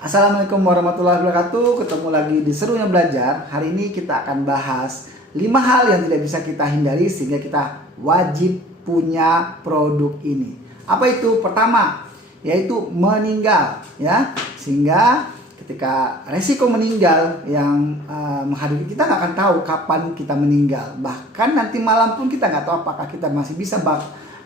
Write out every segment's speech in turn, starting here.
Assalamualaikum warahmatullahi wabarakatuh. Ketemu lagi di Serunya Belajar. Hari ini kita akan bahas 5 hal yang tidak bisa kita hindari sehingga kita wajib punya produk ini. Apa itu? Pertama, yaitu meninggal, ya. Sehingga ketika resiko meninggal yang menghadapi, kita nggak akan tahu kapan kita meninggal. Bahkan nanti malam pun kita nggak tahu apakah kita masih bisa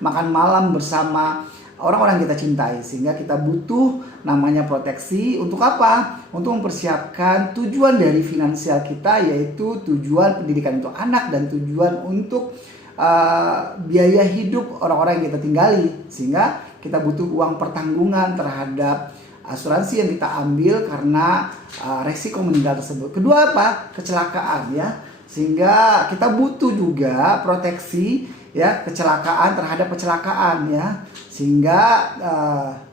makan malam bersama orang-orang kita cintai. Sehingga kita butuh namanya proteksi. Untuk apa? Untuk mempersiapkan tujuan dari finansial kita, yaitu tujuan pendidikan untuk anak dan tujuan untuk biaya hidup orang-orang yang kita tinggali. Sehingga kita butuh uang pertanggungan terhadap asuransi yang kita ambil karena resiko meninggal tersebut. Kedua apa? Kecelakaan, ya. Sehingga kita butuh juga proteksi, ya, kecelakaan terhadap kecelakaan, ya. Sehingga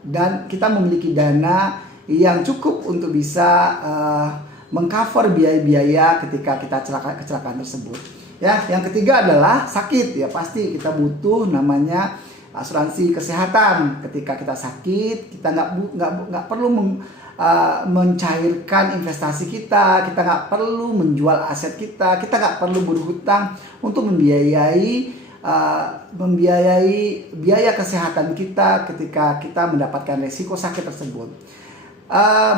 dan kita memiliki dana yang cukup untuk bisa mengcover biaya-biaya ketika kita kecelakaan tersebut. Ya, yang ketiga adalah sakit, ya. Pasti kita butuh namanya asuransi kesehatan. Ketika kita sakit, kita nggak perlu mencairkan investasi kita nggak perlu menjual aset kita nggak perlu berhutang untuk membiayai biaya kesehatan kita ketika kita mendapatkan resiko sakit tersebut.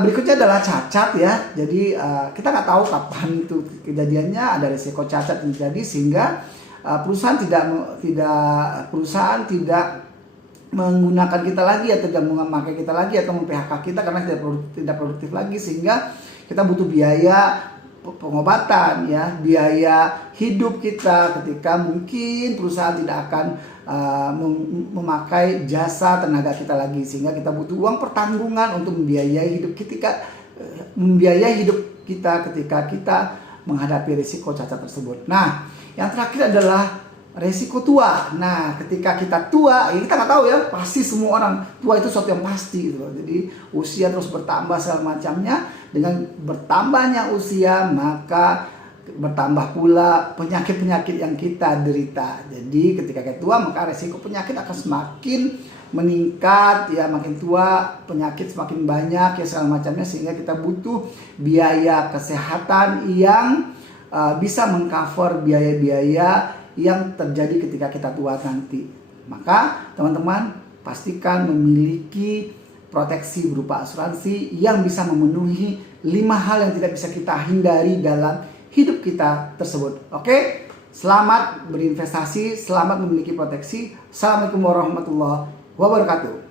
Berikutnya adalah cacat, ya. Jadi kita nggak tahu kapan itu kejadiannya, ada resiko cacat yang terjadi sehingga perusahaan tidak menggunakan kita lagi atau tidak memakai kita lagi atau mem-PHK kita karena tidak produktif lagi, sehingga kita butuh biaya pengobatan, ya, biaya hidup kita ketika mungkin perusahaan tidak akan memakai jasa tenaga kita lagi, sehingga kita butuh uang pertanggungan untuk membiayai hidup kita ketika kita menghadapi risiko cacat tersebut. Nah, yang terakhir adalah resiko tua. Nah, ketika kita tua, ya kita nggak tahu, ya, pasti semua orang tua itu sesuatu yang pasti gitu. Jadi usia terus bertambah segala macamnya. Dengan bertambahnya usia, maka bertambah pula penyakit-penyakit yang kita derita. Jadi ketika kita tua, maka resiko penyakit akan semakin meningkat, ya. Makin tua penyakit semakin banyak, ya, segala macamnya, sehingga kita butuh biaya kesehatan yang bisa mengcover biaya-biaya yang terjadi ketika kita tua nanti. Maka teman-teman pastikan memiliki proteksi berupa asuransi yang bisa memenuhi 5 hal yang tidak bisa kita hindari dalam hidup kita tersebut. Oke? Selamat berinvestasi, selamat memiliki proteksi. Assalamualaikum warahmatullahi wabarakatuh.